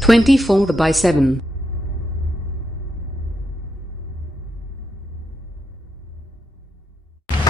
24/7.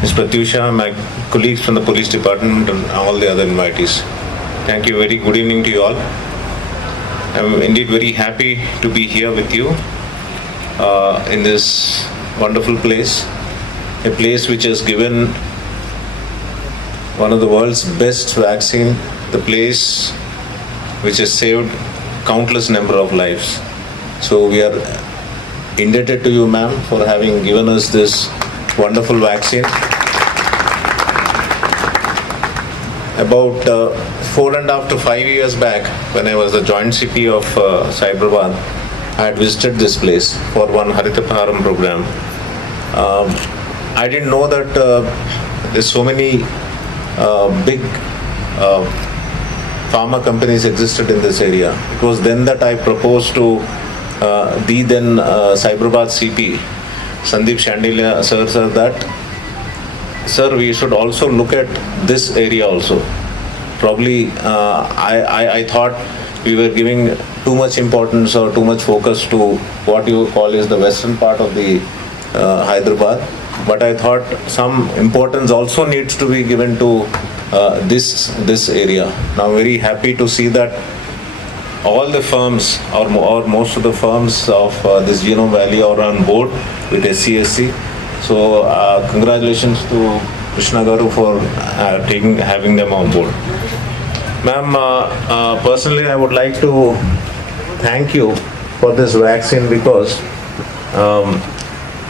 Ms. Pratyusha, my colleagues from the police department and all the other invitees. Thank you. Very good evening to you all. I'm indeed very happy to be here with you in this wonderful place, a place which has given one of the world's best vaccine, the place which has saved countless number of lives. So we are indebted to you, ma'am, for having given us this wonderful vaccine. About 4.5 to 5 years back, when I was the joint CP of Cyberabad, I had visited this place for one Harita Paharam program. I didn't know that there's so many big pharma companies existed in this area. It was then that I proposed to the then Cyberabad CP, Sandeep Shandilya sir, that sir, we should also look at this area also. Probably I thought we were giving too much importance or too much focus to what you call is the western part of the Hyderabad. But I thought some importance also needs to be given to this area. Now, very happy to see that all the firms or most of the firms of this Genome Valley are on board with SCSC. So congratulations to Krishna Garu for having them on board. Ma'am, personally I would like to thank you for this vaccine because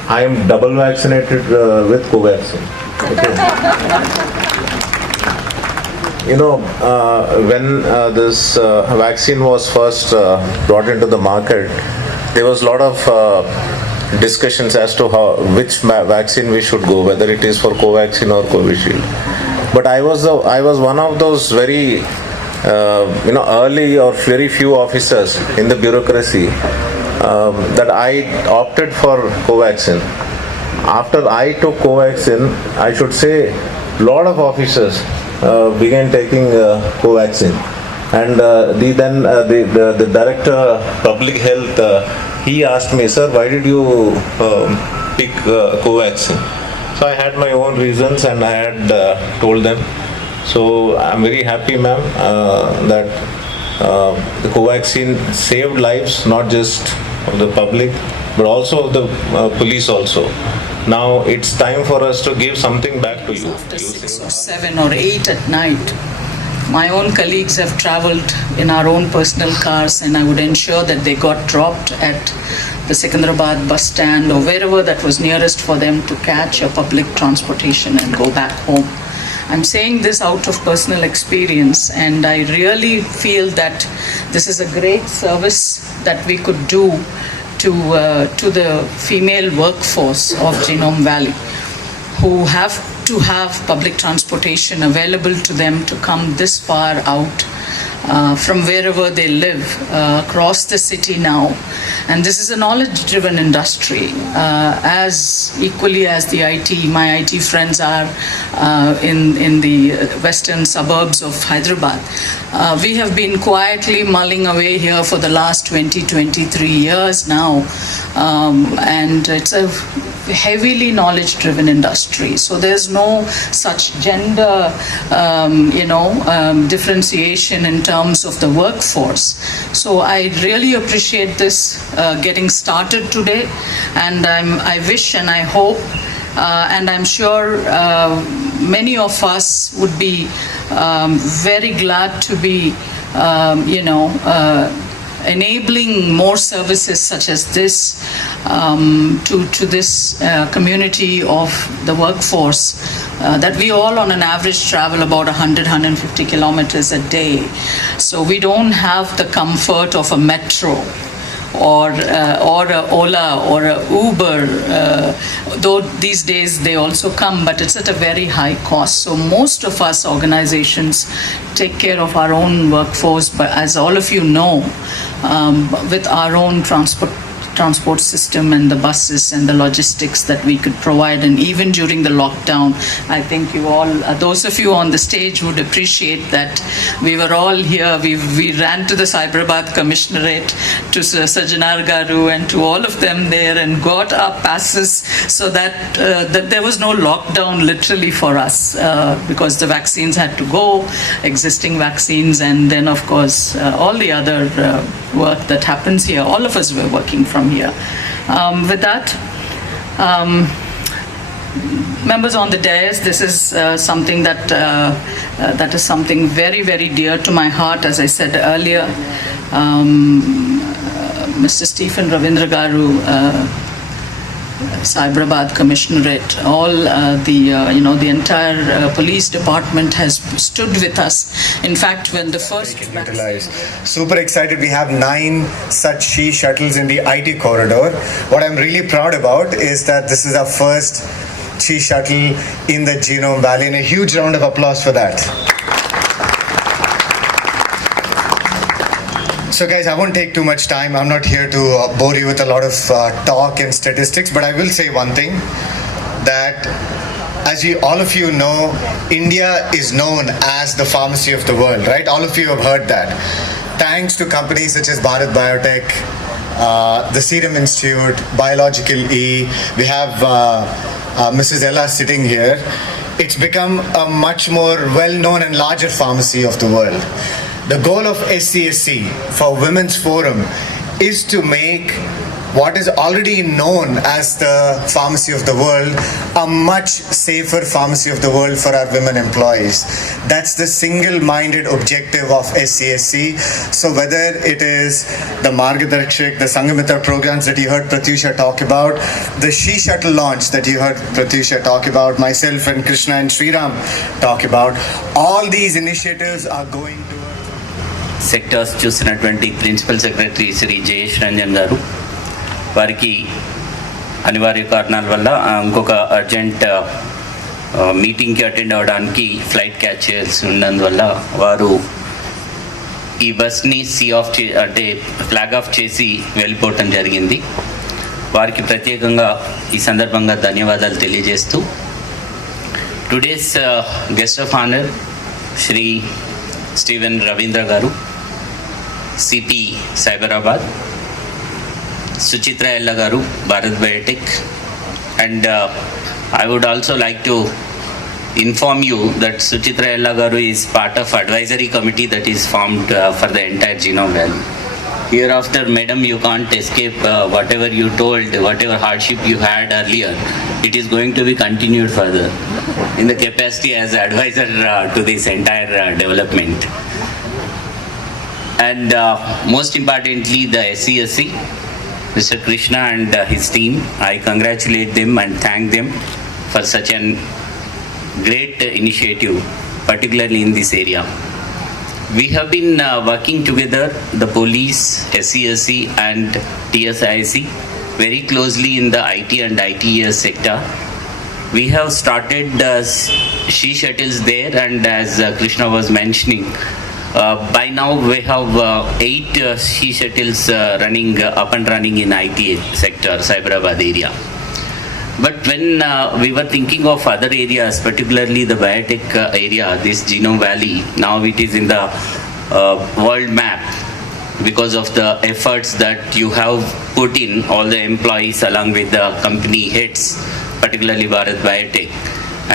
I am double vaccinated with Covaxin. Okay. You know, when this vaccine was first brought into the market, there was a lot of discussions as to which vaccine we should go, whether it is for Covaxin or Covishield. But I was one of those very early or very few officers in the bureaucracy that I opted for Covaxin. After I took Covaxin, I should say a lot of officers began taking Covaxin, and the director public health. He asked me, sir, why did you pick Covaxin? So I had my own reasons and I had told them. So I'm very happy, ma'am, that the Covaxin saved lives, not just of the public, but also of the police also. Now it's time for us to give something back to you. After 6 or 7 or 8 at night, my own colleagues have traveled in our own personal cars, and I would ensure that they got dropped at the Secunderabad bus stand or wherever that was nearest for them to catch a public transportation and go back home. I'm saying this out of personal experience, and I really feel that this is a great service that we could do to the female workforce of Genome Valley, who have to have public transportation available to them to come this far out from wherever they live across the city now. And this is a knowledge-driven industry, as equally as the IT. My IT friends are in the western suburbs of Hyderabad. We have been quietly mulling away here for the last 23 years now, and it's a heavily knowledge-driven industry. So there's no such gender, differentiation in terms of the workforce. So I really appreciate this getting started today, and I wish and I hope, and I'm sure many of us would be very glad to be, enabling more services such as this to this community of the workforce that we all on an average travel about 150 kilometers a day. So we don't have the comfort of a metro or a Ola or a Uber, though these days they also come, but it's at a very high cost. So most of us organizations take care of our own workforce, but as all of you know, with our own transport system and the buses and the logistics that we could provide. And even during the lockdown, I think you all, those of you on the stage would appreciate that we were all here. We ran to the Cyberabad Commissionerate, to Sajanar Garu and to all of them there and got our passes so that, that there was no lockdown literally for us because the vaccines had to go, existing vaccines, and then of course all the other work that happens here. All of us were working from here. With that, members on the dais, this is something that that is something very, very dear to my heart. As I said earlier, Mr. Stephen Ravindra Garu, Cyberabad Commissionerate, all the entire police department has stood with us. In fact, when the first utilized. Super excited. We have 9 such She Shuttles in the IT corridor. What I'm really proud about is that this is our first She Shuttle in the Genome Valley, and a huge round of applause for that. So guys, I won't take too much time. I'm not here to bore you with a lot of talk and statistics, but I will say one thing, that as all of you know, India is known as the pharmacy of the world, right? All of you have heard that. Thanks to companies such as Bharat Biotech, the Serum Institute, Biological E, we have Mrs. Ella sitting here. It's become a much more well-known and larger pharmacy of the world. The goal of SCSC for Women's Forum is to make what is already known as the pharmacy of the world a much safer pharmacy of the world for our women employees. That's the single-minded objective of SCSC. So whether it is the Margadarshak, the Sangamitra programs that you heard Pratyusha talk about, the She Shuttle launch that you heard Pratyusha talk about, myself and Krishna and Sriram talk about, all these initiatives are going to sectors చూసినటువంటి principal secretary Shri Jayesh Ranjan గారు, వారికి అనివార్య కారణాల వల్ల ఇంకొక urgent మీటింగ్కి attend అవ్వడానికి flight catch చేయాల్సి ఉన్నందువల్ల వారు ఈ బస్ని అంటే ఫ్లాగ్ ఆఫ్ చేసి వెళ్ళిపోవటం జరిగింది. వారికి ప్రత్యేకంగా ఈ సందర్భంగా ధన్యవాదాలు తెలియజేస్తూ, today's guest of honour Shri Steven Ravindra గారు, సిపి సైబరాబాద్, సుచిత్ర ఎల్ల గారు, Bharat Biotech, and I would also like to inform you that Suchitra Ella Garu is part of advisory committee that is formed for the entire Genome Valley. Hereafter, madam, you can't escape whatever you told, whatever hardship you had earlier. It is going to be continued further in the capacity as advisor to this entire development. And most importantly, the SCSC, Mr. Krishna and his team, I congratulate them and thank them for such an great initiative, particularly in this area. We have been working together, the police, SCSC and TSIC, very closely in the IT and ITES sector. We have started She Shuttles there, and as Krishna was mentioning, by now we have 8 She Shuttles running up and running in IT sector, Cyberabad area. But when we were thinking of other areas, particularly the biotech area, this Genome Valley, now it is in the world map because of the efforts that you have put in, all the employees along with the company heads, particularly Bharat Biotech.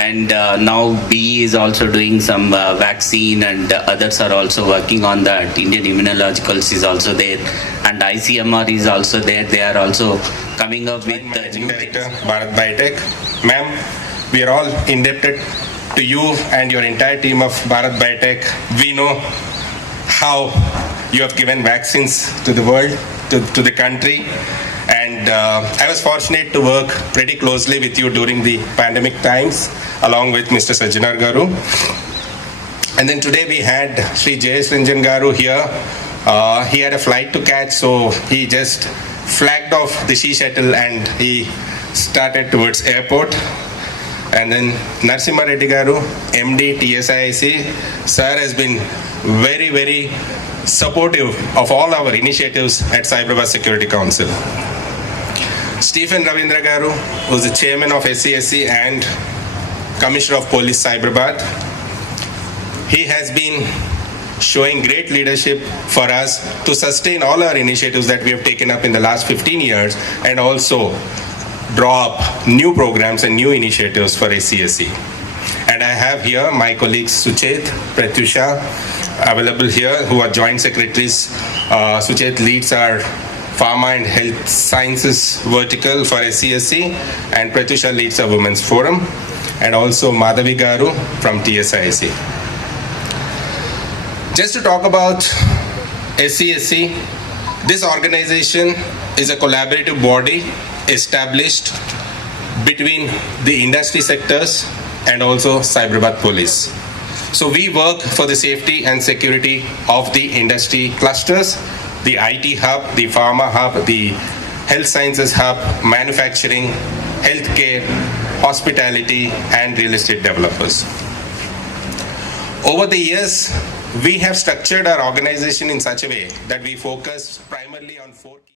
And now BE is also doing some vaccine, and others are also working on that. Indian Immunologicals is also there, and ICMR is also there. They are also coming up with new Director, Bharat Biotech. Ma'am, we are all indebted to you and your entire team of Bharat Biotech. We know how you have given vaccines to the world, to the country. And I was fortunate to work pretty closely with you during the pandemic times, along with Mr. Sajanar Garu. And then today we had Sri Jayesh Ranjan Garu here. He had a flight to catch, so he just flagged off the She Shuttle and he started towards airport. And then Narasimha Reddy Garu, MD, TSIC, sir has been very, very supportive of all our initiatives at Cyberabad Security Council. Stephen Ravindra Garu, who's the chairman of SCSC and Commissioner of Police Cyberabad. He has been showing great leadership for us to sustain all our initiatives that we have taken up in the last 15 years and also draw up new programs and new initiatives for SCSC. And I have here my colleagues Suchet, Pratyusha available here who are joint secretaries. Suchet leads our Pharma and Health Sciences vertical for SCSC and Pratyusha leads our Women's Forum, and also Madhavi Garu from TSIC. Just to talk about SCSC, this organization is a collaborative body established between the industry sectors and also Cyberabad Police. So we work for the safety and security of the industry clusters, the IT hub, the pharma hub, the health sciences hub, manufacturing, healthcare, hospitality, and real estate developers. Over the years, we have structured our organization in such a way that we focus primarily on 4